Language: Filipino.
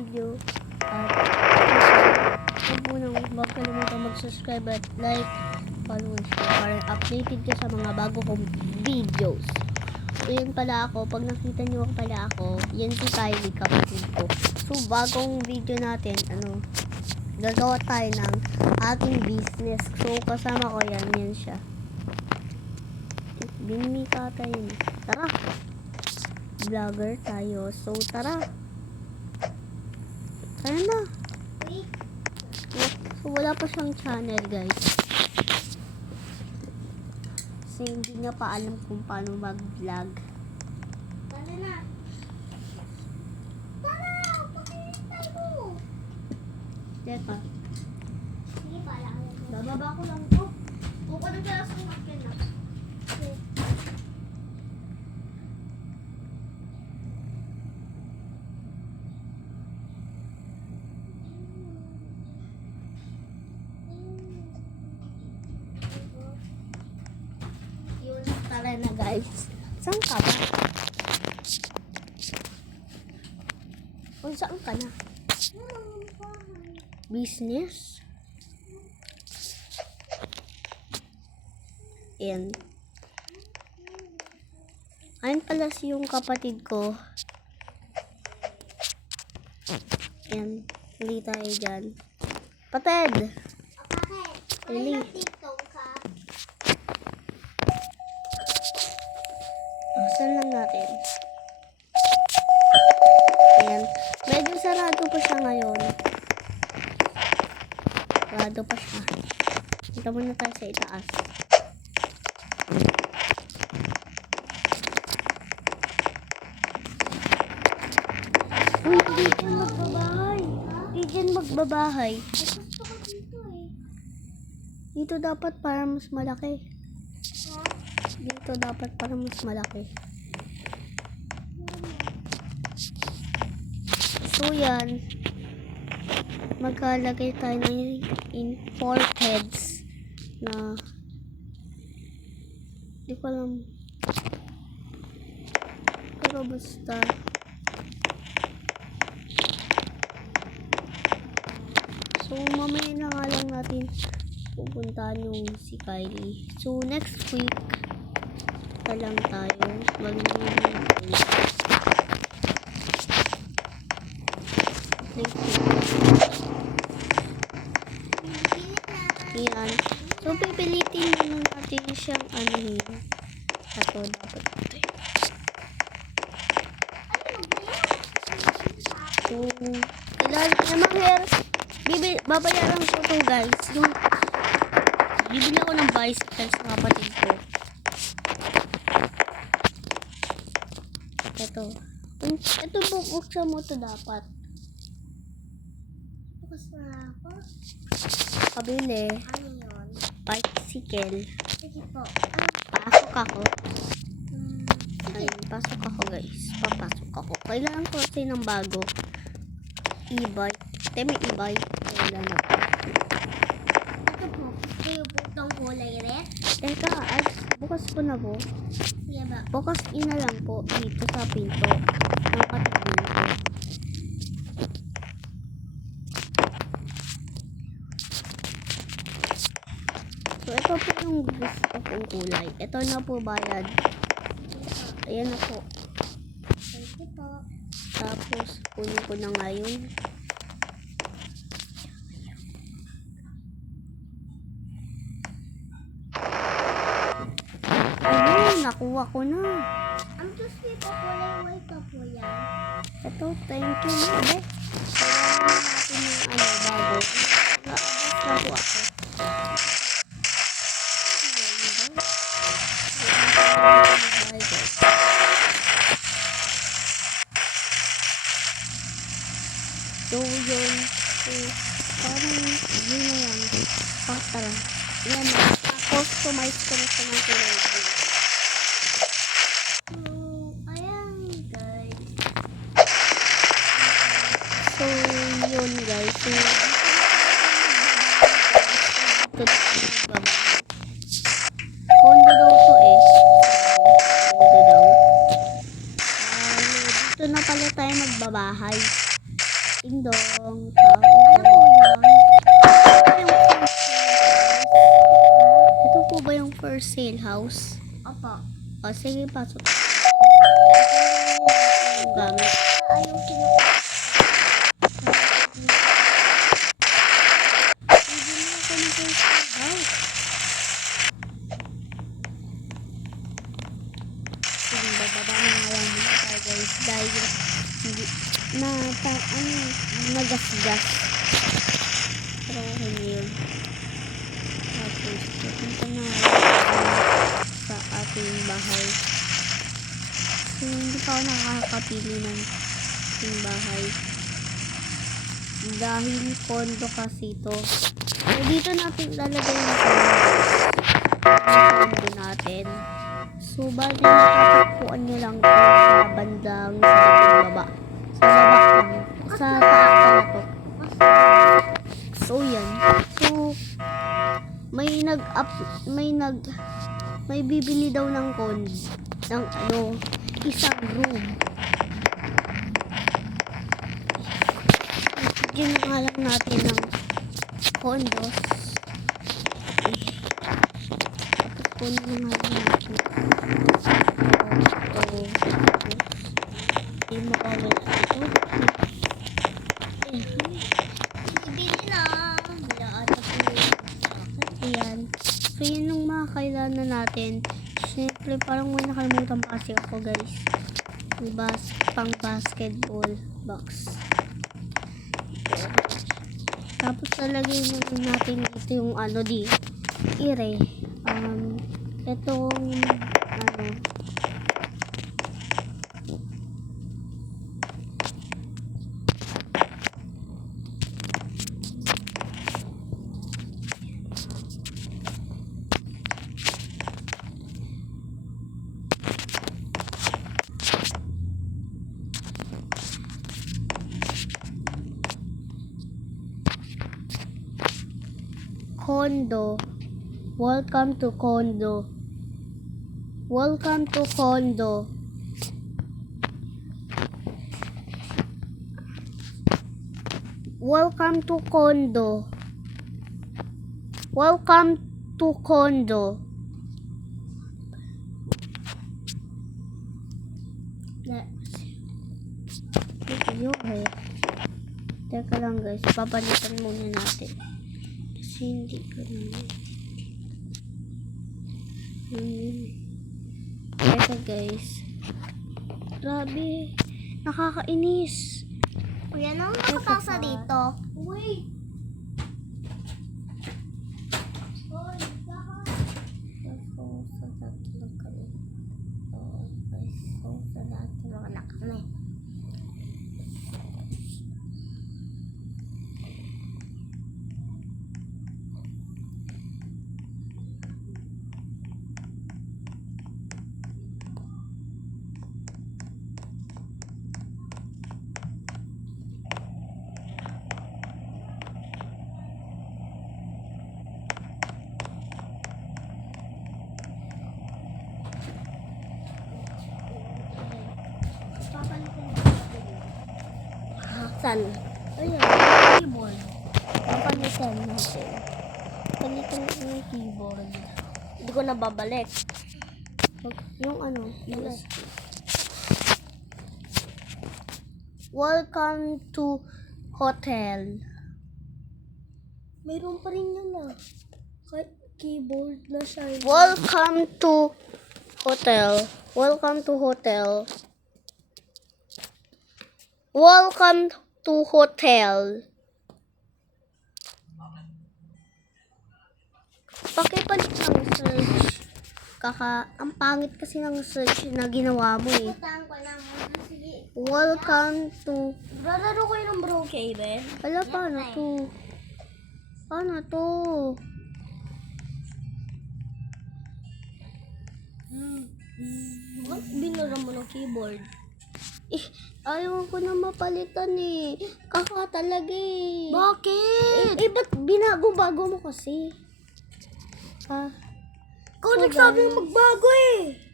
video at huwag mo nang huwag kalimutan mag-subscribe at like, follow and share para updated ka sa mga bago kong videos. So yan pala ako, pag nakita nyo pala ako, yan si Kylie, kapatid ko. So bagong video natin, gagawa tayo ng ating business. So kasama ko yan siya. Binimika tayo yun. Tara! Vlogger tayo. So tara! Tara na! So wala pa siyang channel, guys. Kasi hindi niya pa alam kung paano mag-vlog. Tara na! Tara! Pakilitay mo! Teka. Sige pala. Bababa ko lang to. Buka na kaya sa umakyan na. Yun, tara na, guys. Saan ka ba? O, saan ka na? Business? Ayan. Ayun pala yung kapatid ko. Ayan. Huli tayo dyan. Patid! Bakit? Really? May TikTok ka? Saan lang natin? Ayan. Medyo sarado pa siya ngayon. Sarado pa siya. Punta muna tayo sa itaas. Uy, di dyan magbabahay. Di dyan magbabahay. Gusto ko dito eh. Dito dapat para mas malaki. Ha? Dito dapat para mas malaki. So yan. Magkalagay tayo ng imported na di ko alam. Pero basta so mamaya na nga lang natin pupuntahan yung si Kylie. So next week na lang tayo yan. So pipilitin na natin siyang anuhin. Ito dapat ito. So kailangan namang hair babayaran ko to, guys. Yung bibili ako ng bicycle sa kapatid ko. Ito buksan mo to dapat. Bukas na ako? Kabili. Ano yun? Bicycle. Sige po. Pasok ako. Sige. Ay, pasok ako, guys. Papasok ako. Kailangan ko kasi ng bago. E-bike. May e-bike. Kailangan ako. Ito po. Kayo po itong kulay red? Teka, bukas ko na po. Sige ba? Bukas ina lang po dito sa pinto. Ng katabi. So, ito po yung gusto kong kulay. Ito na po bayad. Ayan na po. Thank you po. Tapos, kunin ko na ngayon. Ayun, nakuha ko na. Ang gusto po kulay white pa po yan. Ito, thank you na. Kailangan natin yung bago. Naabot na po ako. So, yun. So, parang yun na yan. Tara. Yan na. Customize ko na sa mga kulay. So, ayan guys. So, yun guys. So, kondo daw to eh. Kondo daw. Dito na pala tayo magbabahay. Ding dong. Ano po yan? Ito po ba yung first sale house? Opo. O, sige, pasok. Yung gamit. Ayusin mo. Bibili ako ng first sale house. Sige, bababa na nga lang muna tayo guys. Dahil hindi, nagasgas. Pero okay na yun. Tapos, pupunta na ako sa ating bahay. So, hindi pa ako nakakapili ng ating bahay. Dahil kondo kasi ito. So, dito natin lalagay yung kondo natin. So, bali matatagpuan nyo lang ito sa bandang sa likod baba. Sa baba lang. Sa taas pala to. So, yan. So, may bibili daw ng isang room. Bigyan nga lang natin ng condos. Tapos kunin na nga lang natin. Hindi mo kawin ito. Bibili na. Bila ata po. Ayan. So, yun yung mga kailangan natin. Siyempre, parang may nakalimutan pa kasi ako, guys. Yung pang basketball box. Tapos, lalagay na natin dito yung ire. Itong, condo. Welcome to condo. Welcome to condo. Welcome to condo. Welcome to condo. Yun eh. Teka lang guys, papalitan muna natin. Kasi hindi ko naman. Teka guys. Grabe. Nakakainis. Kuya, ano nakatasa pa. dito? Wait. So, sa tatlo kami. So, sa tatlo anak kami. Saan? Ayan, keyboard. Papalitan natin. Palitan ko yung keyboard. Hindi ko na babalik. Yung USB. Welcome to hotel. Mayroon pa rin yan Kahit keyboard na siya. Welcome to hotel. Welcome to hotel. Welcome to hotel. Pakipalit ng search. Ang pangit kasi ng search na ginawa mo eh. Putahan ko na muna. Sige. Welcome to... Lalaro ko yung bro cable. Wala, paano to? Paano to? Ba't binura mo ng keyboard? Ayaw ko na mapalitan eh. Kaka talaga eh. Bakit? Ba't binago-bago mo kasi? Ikaw nagsabi magbago eh.